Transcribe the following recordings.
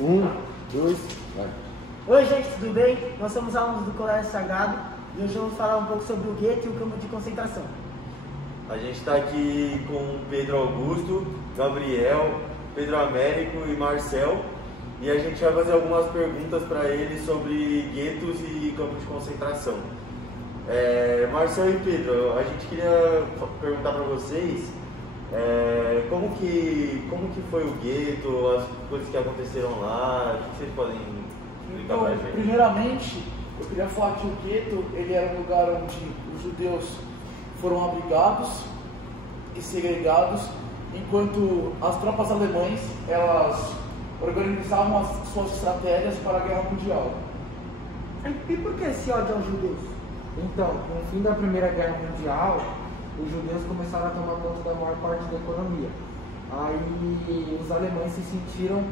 Um, dois, vai. Oi gente, tudo bem? Nós somos alunos do Colégio Sagrado e hoje vamos falar um pouco sobre o gueto e o campo de concentração. A gente está aqui com Pedro Augusto, Gabriel, Pedro Américo e Marcel, e a gente vai fazer algumas perguntas para eles sobre guetos e campo de concentração. Marcel e Pedro, a gente queria perguntar para vocês como que foi o gueto, as coisas que aconteceram lá, o que vocês podem explicar Então, para a gente? primeiramente, eu queria falar que o gueto ele era um lugar onde os judeus foram abrigados e segregados, enquanto as tropas alemãs elas organizavam as suas estratégias para a Guerra Mundial. E por que esse ódio aos judeus? Então, com o fim da Primeira Guerra Mundial, os judeus começaram a tomar conta da maior parte da economia. Aí os alemães se sentiram,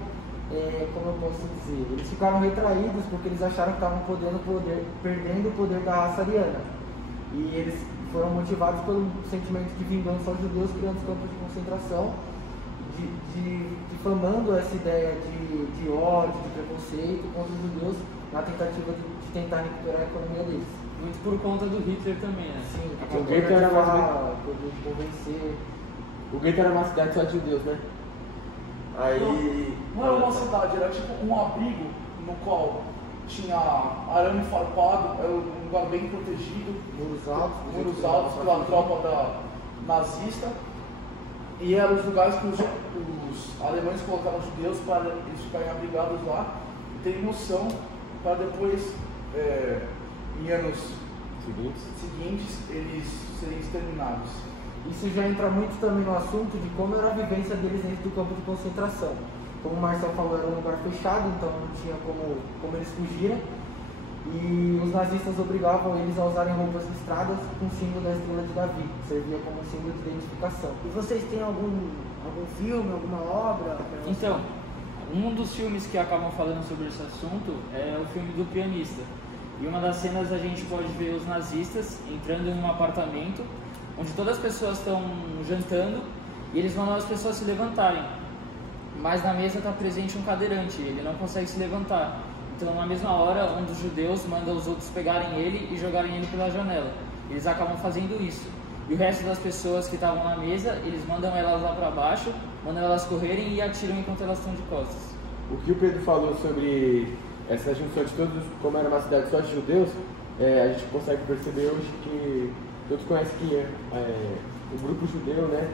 como eu posso dizer, eles ficaram retraídos porque eles acharam que estavam perdendo o poder da raça ariana. E eles foram motivados pelo sentimento de vingança aos judeus, criando os campos de concentração, difamando essa ideia de ódio, de preconceito contra os judeus, na tentativa de tentar recuperar a economia deles. Muito por conta do Hitler também, né? Sim, O gueto era poder convencer. O gueto era uma cidade só de judeus, né? Aí, Não era uma cidade, era tipo um abrigo no qual tinha arame farpado, era um lugar bem protegido, Muros altos pela tropa nazista, e eram os lugares que os alemães colocaram os judeus para eles ficarem abrigados lá e terem noção para depois, em anos seguintes, eles serem exterminados. Isso já entra muito também no assunto de como era a vivência deles dentro do campo de concentração. Como o Marcel falou, era um lugar fechado, então não tinha como eles fugirem. E os nazistas obrigavam eles a usarem roupas listradas com o símbolo da estrela de Davi, que servia como símbolo de identificação. E vocês têm algum filme, alguma obra? Então, um dos filmes que acabam falando sobre esse assunto é o filme do pianista. E uma das cenas a gente pode ver os nazistas entrando em um apartamento onde todas as pessoas estão jantando e eles mandam as pessoas se levantarem. Mas na mesa está presente um cadeirante, ele não consegue se levantar. Então, na mesma hora, um dos judeus manda os outros pegarem ele e jogarem ele pela janela. Eles acabam fazendo isso. E o resto das pessoas que estavam na mesa, eles mandam elas lá para baixo, mandam elas correrem e atiram enquanto elas estão de costas. O que o Pedro falou sobre essa junção de todos, como era uma cidade só de judeus, a gente consegue perceber hoje que todos conhecem que o grupo judeu, né,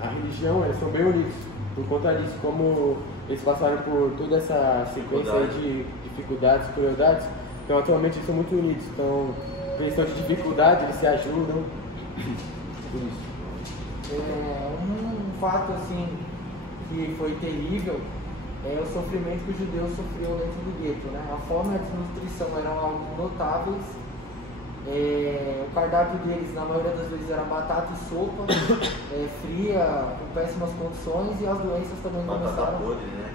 a religião, eles são bem unidos. Por conta disso, como eles passaram por toda essa sequência aí de dificuldades, crueldades, então atualmente eles são muito unidos. Então, em questão de dificuldade, eles se ajudam. Tudo isso. Um fato assim que foi terrível é o sofrimento que os judeus sofriam dentro do gueto, né? A fome e a desnutrição eram algo notáveis. O cardápio deles, na maioria das vezes, era batata e sopa, fria, com péssimas condições, e as doenças também começaram. podre, né?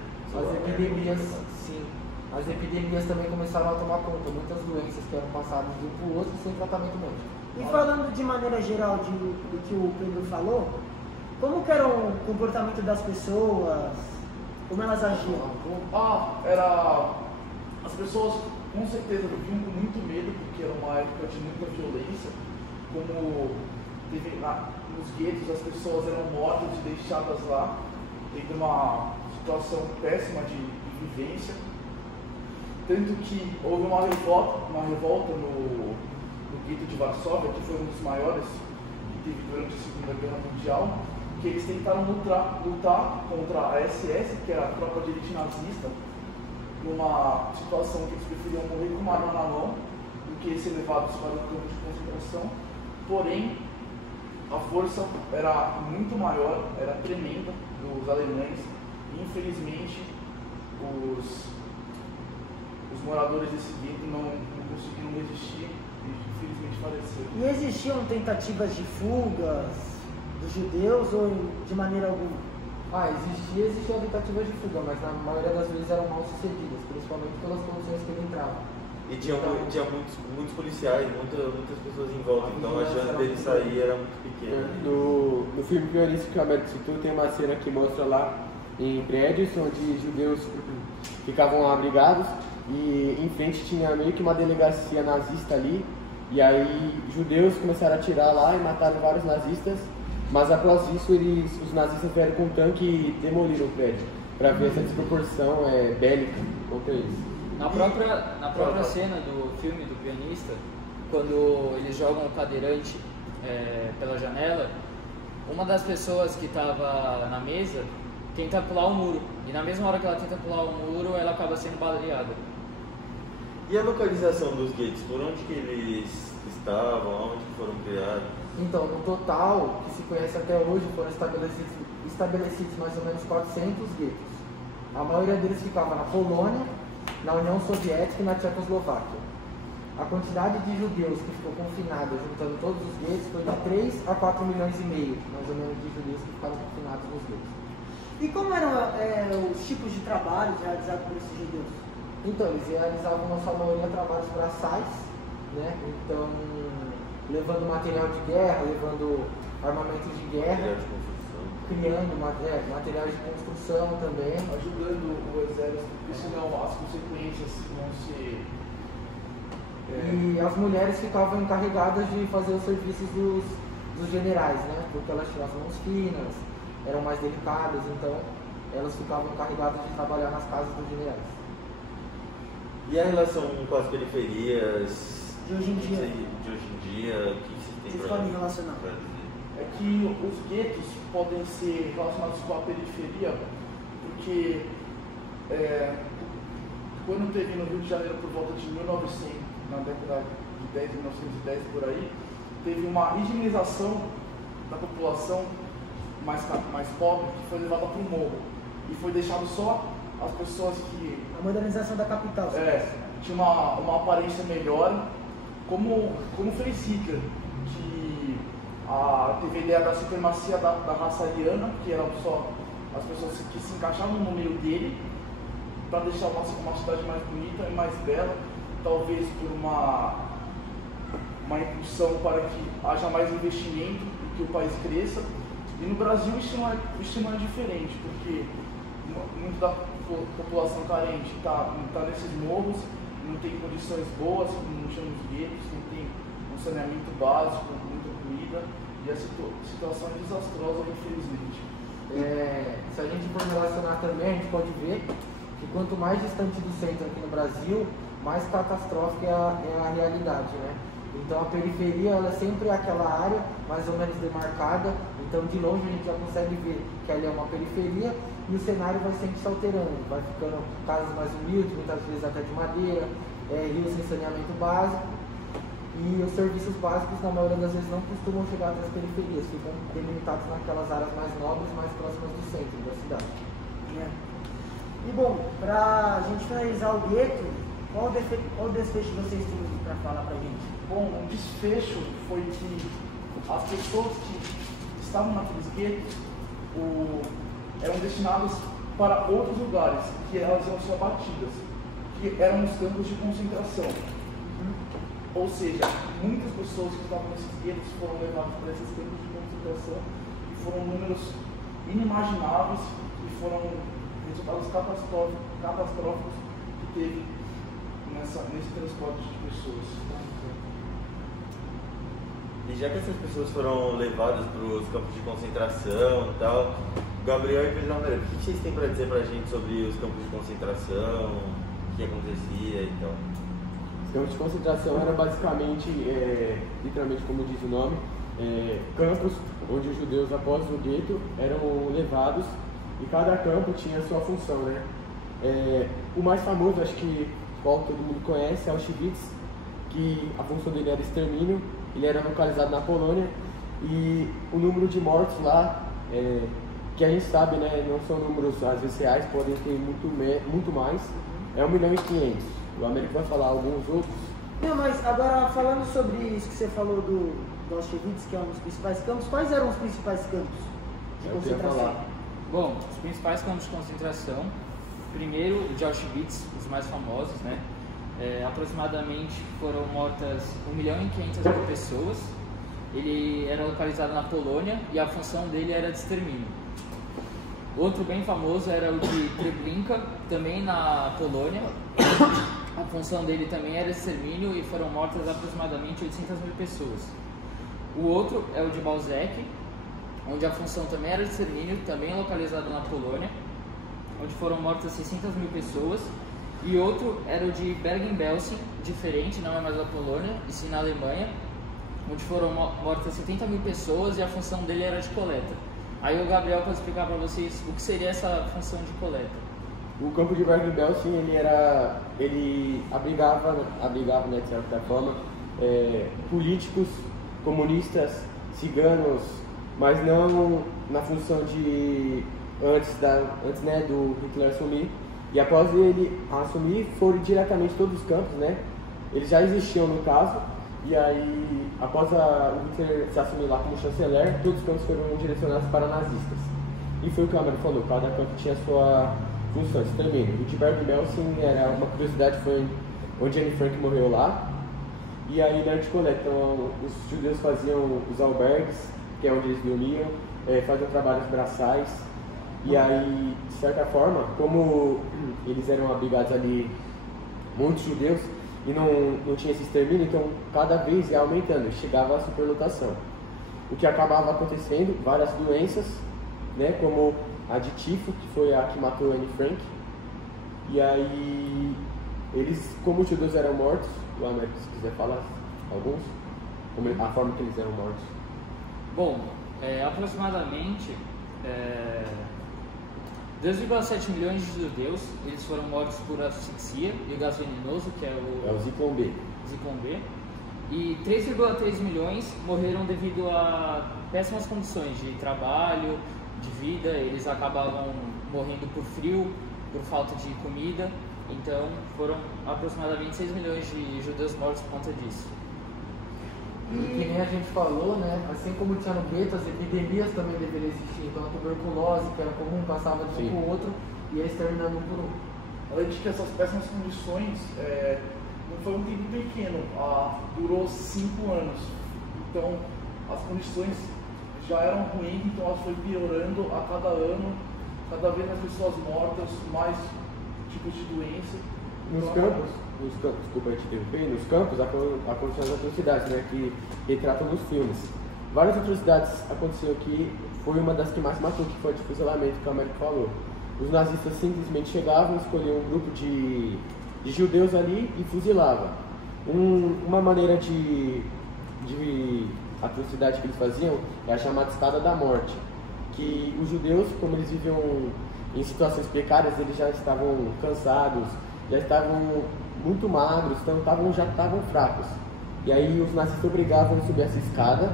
As epidemias também começaram a tomar conta. Muitas doenças que eram passadas de um para o outro sem tratamento médico. E falando de maneira geral do que o Pedro falou, como que era o comportamento das pessoas? Como elas agiam? As pessoas com certeza viviam com muito medo, porque era uma época de muita violência. Como nos guetos as pessoas eram mortas e deixadas lá, dentro de uma situação péssima de vivência. Tanto que houve uma revolta no gueto de Varsóvia, que foi um dos maiores que teve durante a Segunda Guerra Mundial, que eles tentaram lutar contra a SS, que era a tropa de elite nazista, numa situação que eles preferiam morrer com uma arma na mão do que ser levados para o campo de concentração. Porém, a força era muito maior, era tremenda dos alemães, e infelizmente os moradores desse gueto não conseguiram resistir e infelizmente faleceram. E existiam tentativas de fugas dos judeus ou de maneira alguma? Existiam tentativas de fuga, mas na maioria das vezes eram mal sucedidas, principalmente pelas condições que ele entrava. E tinha muitos policiais, muitas pessoas em volta, então a chance dele sair era muito pequena. No filme Pianista que o Américo citou, tem uma cena que mostra lá em prédios onde judeus ficavam abrigados e em frente tinha meio que uma delegacia nazista ali. E aí judeus começaram a atirar lá e mataram vários nazistas, mas após isso os nazistas vieram com um tanque e demoliram o prédio, para ver essa desproporção bélica contra eles. Na própria cena do filme do pianista, quando eles jogam o cadeirante pela janela, uma das pessoas que estava na mesa tenta pular o muro, e na mesma hora que ela tenta pular o muro, ela acaba sendo baleada. E a localização dos guetos? Por onde que eles estavam? Onde que foram criados? Então, no total, que se conhece até hoje, foram estabelecidos mais ou menos 400 guetos. A maioria deles ficava na Polônia, na União Soviética e na Tchecoslováquia. A quantidade de judeus que ficou confinada, juntando todos os guetos, foi de 3 a 4 milhões e meio, mais ou menos, de judeus que ficaram confinados nos guetos. E como eram os tipos de trabalho realizados por esses judeus? Então, eles realizavam na sua maioria trabalhos braçais, né? Então, levando material de guerra, levando armamentos de guerra, criando materiais de construção também. Ajudando o exército, porque senão as consequências vão ser... E as mulheres ficavam encarregadas de fazer os serviços dos generais, né? Porque elas tinham as mãos finas, eram mais delicadas, então elas ficavam encarregadas de trabalhar nas casas dos generais. E a relação com as periferias De hoje em dia. O que vocês têm Vocês pra podem relacionar. dizer? É que os guetos podem ser relacionados com a periferia, porque quando teve no Rio de Janeiro por volta de 1900, na década de 1910 por aí, teve uma higienização da população mais pobre que foi levada para o morro e foi deixado só as pessoas que A modernização da capital. tinha uma aparência melhor, como fez Hitler, que teve a ideia da supremacia da raça ariana, que eram só as pessoas que se encaixavam no meio dele, para deixar uma cidade mais bonita e mais bela, talvez por uma impulsão para que haja mais investimento e que o país cresça. E no Brasil o estímulo é diferente, porque muito da população carente está nesses morros, não tem condições boas, não chama os guetos, não tem um saneamento básico, muita comida, e a situação é desastrosa, infelizmente. Se a gente for relacionar também, a gente pode ver que quanto mais distante do centro aqui no Brasil, mais catastrófica é a realidade, né? Então a periferia ela é sempre aquela área mais ou menos demarcada, então de longe a gente já consegue ver que ali é uma periferia e o cenário vai sempre se alterando, vai ficando casas mais humildes, muitas vezes até de madeira, rios sem saneamento básico, e os serviços básicos na maioria das vezes não costumam chegar até as periferias, ficam delimitados naquelas áreas mais nobres, mais próximas do centro da cidade. E bom, para a gente finalizar o gueto, qual o desfecho vocês têm para falar para a gente? Bom, o desfecho foi que as pessoas que estavam naqueles guetos eram destinadas para outros lugares, que elas iam ser abatidas, que eram os campos de concentração. Ou seja, muitas pessoas que estavam nesses guetos foram levadas para esses campos de concentração e foram números inimagináveis e foram resultados catastróficos que teve nesse transporte de pessoas. E já que essas pessoas foram levadas para os campos de concentração e tal, Gabriel e Pedro Almeida, o que vocês têm para dizer para a gente sobre os campos de concentração, o que acontecia e tal? Os campos de concentração era basicamente, literalmente como diz o nome, campos onde os judeus após o gueto eram levados e cada campo tinha sua função, né? O mais famoso, acho que qual todo mundo conhece, é Auschwitz, que a função dele era extermínio. Ele era localizado na Polônia e o número de mortos lá, que a gente sabe, né, não são números às vezes reais, podem ter muito mais, é 1,5 milhão. O Américo vai falar alguns outros. Não, mas agora falando sobre isso que você falou do Auschwitz, que é um dos principais campos, quais eram os principais campos de concentração? Bom, os principais campos de concentração, primeiro o de Auschwitz, os mais famosos, né? Aproximadamente foram mortas 1.500.000 pessoas. Ele era localizado na Polônia e a função dele era de extermínio. Outro bem famoso era o de Treblinka, também na Polônia. A função dele também era extermínio e foram mortas aproximadamente 800 mil pessoas. O outro é o de Balzec, onde a função também era de extermínio, também localizado na Polônia, onde foram mortas 600 mil pessoas. E outro era o de Bergen-Belsen, diferente, não é mais da Polônia, e sim na Alemanha, onde foram mortas 70 mil pessoas e a função dele era de coleta. Aí o Gabriel pode explicar para vocês o que seria essa função de coleta. O campo de Bergen-Belsen, ele abrigava, né, de certa forma, políticos, comunistas, ciganos, mas não na função de antes, né, do Hitler assumir. E após ele assumir, foram diretamente todos os campos, né? Eles já existiam no caso, e aí, após o Hitler se assumir lá como chanceler, todos os campos foram direcionados para nazistas. E foi o que o Amaro falou, cada campo tinha sua função, extermínio. O de Bergen-Belsen era uma curiosidade, foi onde Anne Frank morreu lá. E aí, na de coleta, então, os judeus faziam os albergues, que é onde eles dormiam, faziam trabalhos braçais. E aí, de certa forma, como eles eram abrigados ali, muitos judeus, e não tinha esse extermínio, então cada vez ia aumentando, chegava a superlotação. O que acabava acontecendo, várias doenças, né, como a de tifo, que foi a que matou Anne Frank. E aí, eles, como os judeus eram mortos, o Américo, se quiser falar alguns, a forma que eles eram mortos. Bom, aproximadamente 2,7 milhões de judeus, eles foram mortos por asfixia e o gás venenoso, que é o Zyklon B. Zyklon B. E 3,3 milhões morreram devido a péssimas condições de trabalho, de vida. Eles acabavam morrendo por frio, por falta de comida. Então foram aproximadamente 6 milhões de judeus mortos por conta disso. E que nem a gente falou, né? Assim como tinha no gueto, as epidemias também deveriam existir. Então a tuberculose, que era comum, passava de um para o outro e ia exterminando um por um. Além de que essas péssimas condições, não foi um tempo pequeno, durou 5 anos. Então as condições já eram ruins, então elas foram piorando a cada ano, cada vez mais pessoas mortas, mais tipos de doença. Nos campos, desculpa te interromper, nos campos aconteceram as atrocidades, né, que retratam nos filmes. Várias atrocidades aconteceram aqui, foi uma das que mais matou, que foi o de fuzilamento, que o Américo falou. Os nazistas simplesmente chegavam, escolhiam um grupo de judeus ali e fuzilavam. Uma maneira de atrocidade que eles faziam é a chamada escada da morte, que os judeus, como eles viviam em situações precárias, eles já estavam cansados, já estavam muito magros, então já estavam fracos. E aí os nazistas obrigavam a subir essa escada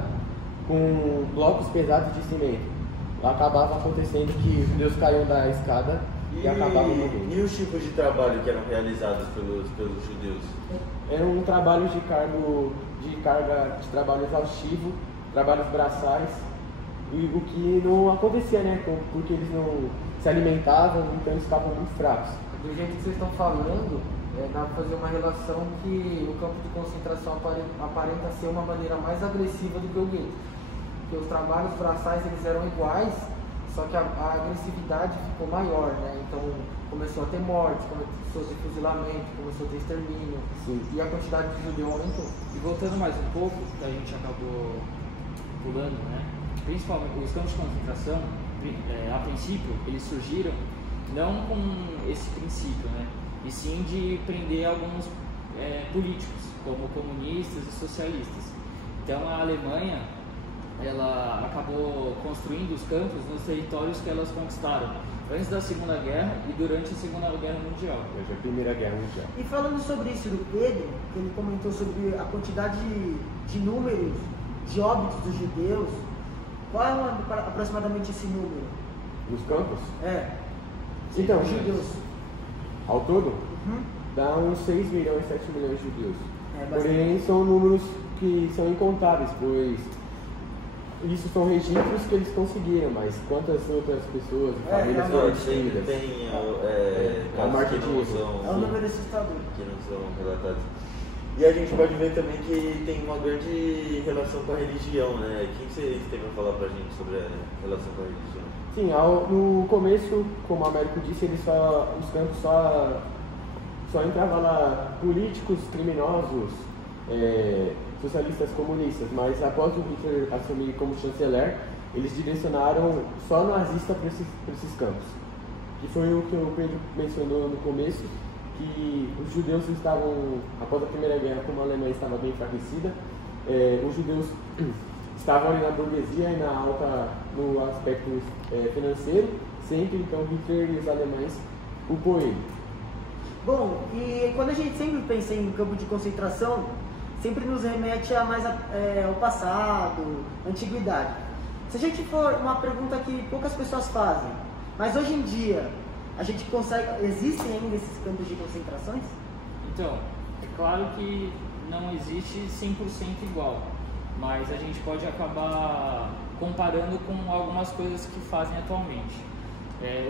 com blocos pesados de cimento. Acabava acontecendo que os judeus caíam da escada e acabavam morrendo. E os tipos de trabalho que eram realizados pelos judeus? Era um trabalho de carga de trabalho exaustivo, trabalhos braçais, e o que não acontecia, né? Porque eles não se alimentavam, então eles ficavam muito fracos. Do jeito que vocês estão falando, dá para fazer uma relação que o campo de concentração aparenta ser uma maneira mais agressiva do que o gueto. Porque os trabalhos braçais eles eram iguais, só que a agressividade ficou maior, né? Então começou a ter morte, começou a ter fuzilamento, começou a ter extermínio. Sim. E a quantidade de judeu aumentou. E voltando mais um pouco, que a gente acabou pulando, né? Principalmente os campos de concentração, a princípio, eles surgiram não com esse princípio, né? E sim de prender alguns políticos, como comunistas e socialistas. Então a Alemanha, ela acabou construindo os campos nos territórios que elas conquistaram antes da Segunda Guerra e durante a Segunda Guerra Mundial. Desde a Primeira Guerra Mundial. E falando sobre isso do Pedro, que ele comentou sobre a quantidade de números de óbitos dos judeus, qual é aproximadamente esse número? Nos campos? Então, Então, judeus. ao todo, dá uns 6 milhões, 7 milhões de judeus. Bastante. Porém, são números que são incontáveis, pois isso são registros que eles conseguiram, mas quantas outras pessoas, famílias foram destruídas? Tem a casos marca que não de são, É um número assustador. que não são relatados. E a gente pode ver também que tem uma grande relação com a religião, né? Quem vocês têm para falar pra gente sobre a relação com a religião? Sim, no começo, como o Américo disse, os campos só entravam lá políticos, criminosos, socialistas, comunistas, mas após o Hitler assumir como chanceler, eles direcionaram só nazista para esses campos. Que foi o que o Pedro mencionou no começo, que os judeus estavam, após a Primeira Guerra, como a Alemanha estava bem enfraquecida, os judeus estavam ali na burguesia e no aspecto financeiro, sempre, então Hitler e os alemães culpou ele. Bom, e quando a gente sempre pensa em campo de concentração, sempre nos remete ao passado, antiguidade. Se a gente for uma pergunta que poucas pessoas fazem, mas hoje em dia a gente consegue, existem ainda esses campos de concentrações? Então, é claro que não existe 100% igual, mas a gente pode acabar comparando com algumas coisas que fazem atualmente.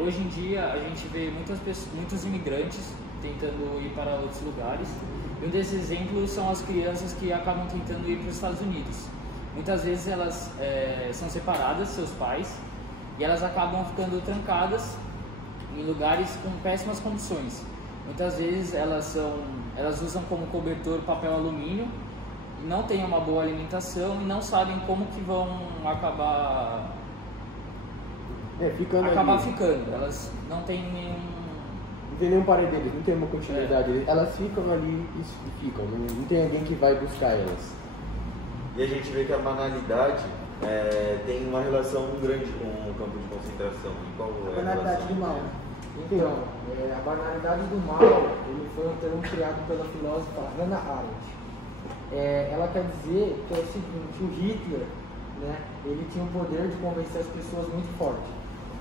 Hoje em dia a gente vê muitos imigrantes tentando ir para outros lugares, e um desses exemplos são as crianças que acabam tentando ir para os Estados Unidos. Muitas vezes elas são separadas, seus pais, e elas acabam ficando trancadas em lugares com péssimas condições. Muitas vezes elas usam como cobertor papel alumínio, e não têm uma boa alimentação e não sabem como que vão acabar ficando. Elas não têm Não tem nenhum paradeiro, não tem uma continuidade. Elas ficam ali e ficam, não tem alguém que vai buscar elas. E a gente vê que a banalidade tem uma relação grande com o campo de concentração. E qual A banalidade do mal. Então, a banalidade do mal, ele foi um termo criado pela filósofa Hannah Arendt. Ela quer dizer que é o seguinte, o Hitler, né, ele tinha o poder de convencer as pessoas muito forte.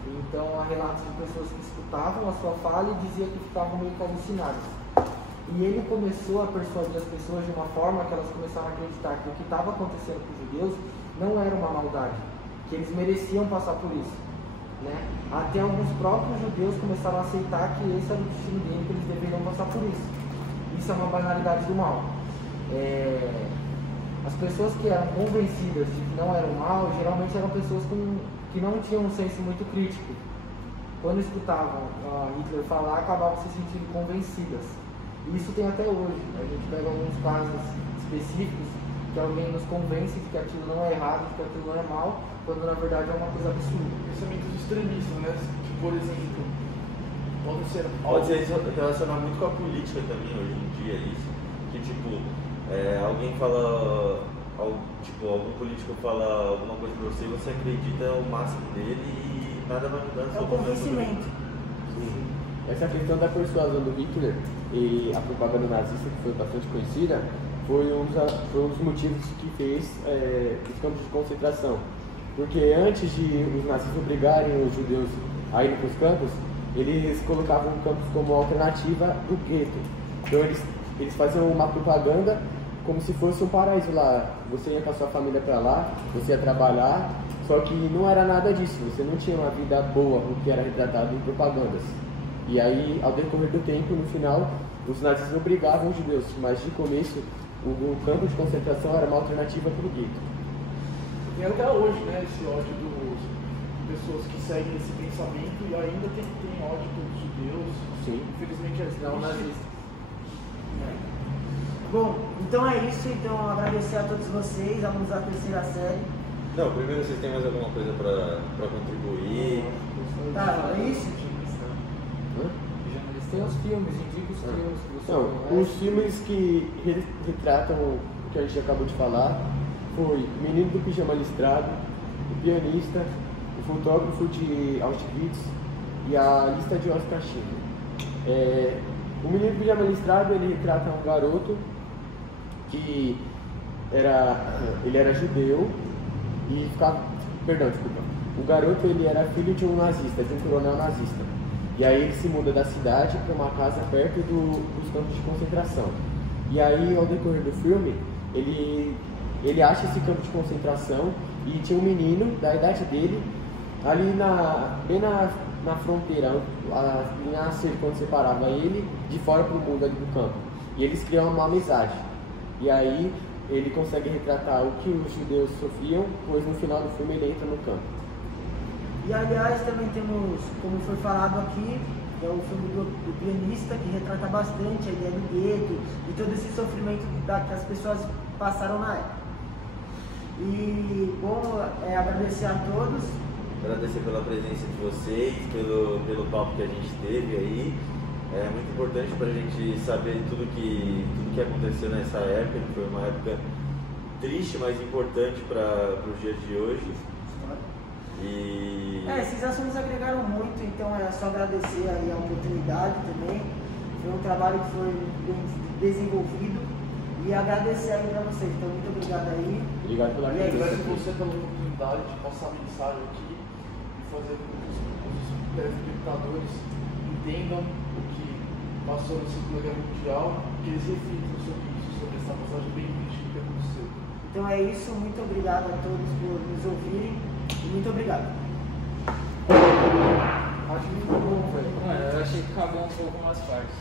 Então, há relatos de pessoas que escutavam a sua fala e diziam que ficavam meio que alucinadas. E ele começou a persuadir as pessoas de uma forma que elas começaram a acreditar que o que estava acontecendo com os judeus não era uma maldade, que eles mereciam passar por isso, né? Até alguns próprios judeus começaram a aceitar que esse era o destino dele, que eles deveriam passar por isso. Isso é uma banalidade do mal. As pessoas que eram convencidas de que não eram mal, geralmente eram pessoas que não tinham um senso muito crítico. Quando escutavam Hitler falar, acabavam se sentindo convencidas. E isso tem até hoje. A gente pega alguns casos específicos que alguém nos convence de que aquilo não é errado, de que aquilo não é mal, quando na verdade é uma coisa absurda. Pensamentos extremistas, né? Que, por exemplo, pode ser relacionar muito com a política também hoje em dia, isso. Que alguém fala, algum político fala alguma coisa pra você acredita o máximo dele e nada vai mudar. É o convencimento. Essa questão da persuasão do Hitler e a propaganda nazista, que foi bastante conhecida, foi um dos motivos que fez os campos de concentração. Porque antes de os nazistas obrigarem os judeus a irem para os campos, eles colocavam campos como alternativa do gueto. Então eles faziam uma propaganda como se fosse um paraíso lá. Você ia com a sua família para lá, você ia trabalhar, só que não era nada disso. Você não tinha uma vida boa, porque era retratado em propagandas. E aí, ao decorrer do tempo, no final, os nazistas obrigavam os judeus, mas de começo, o campo de concentração era uma alternativa para o gueto. Tem até hoje, né, esse ódio de pessoas que seguem esse pensamento e ainda tem ódio pelos judeus. Sim. Infelizmente eles não nazistas. Bom, então é isso. Então, agradecer a todos vocês, alunos da terceira série. Não, primeiro vocês têm mais alguma coisa para contribuir? Tá, é isso? Tem os filmes, indica os filmes que você Não, conhece. os filmes que retratam o que a gente acabou de falar foi Menino do Pijama Listrado, O Pianista, O Fotógrafo de Auschwitz e A Lista de Oscar Schindler. O Menino do Pijama Listrado, ele retrata um garoto que ele era judeu e o garoto ele era filho de um nazista, de um coronel nazista. E aí ele se muda da cidade para uma casa perto dos campos de concentração. E aí, ao decorrer do filme, ele acha esse campo de concentração e tinha um menino da idade dele ali bem na fronteira, a linha cerca onde separava ele de fora para o mundo ali do campo. E eles criam uma amizade. E aí ele consegue retratar o que os judeus sofriam, pois no final do filme ele entra no campo. E aliás também temos, como foi falado aqui, é o filme do pianista, que retrata bastante a ideia do gueto e todo esse sofrimento que as pessoas passaram na época. E bom, agradecer a todos. Agradecer pela presença de vocês, pelo papo que a gente teve aí. É muito importante para a gente saber tudo que aconteceu nessa época, que foi uma época triste, mas importante para os dias de hoje. E... esses assuntos agregaram muito, então é só agradecer aí a oportunidade também. Foi um trabalho que foi bem desenvolvido e agradecer aí para vocês. Então, muito obrigado aí. Obrigado pela Agradeço você pela oportunidade de passar a mensagem aqui e fazer com que os telespectadores entendam o que passou na Segunda Guerra Mundial, que eles reflitam sobre isso, sobre essa passagem bem crítica que aconteceu. Então é isso, muito obrigado a todos por nos ouvirem e muito obrigado. Acho muito bom, velho. Mano, eu achei que acabou um pouco umas partes.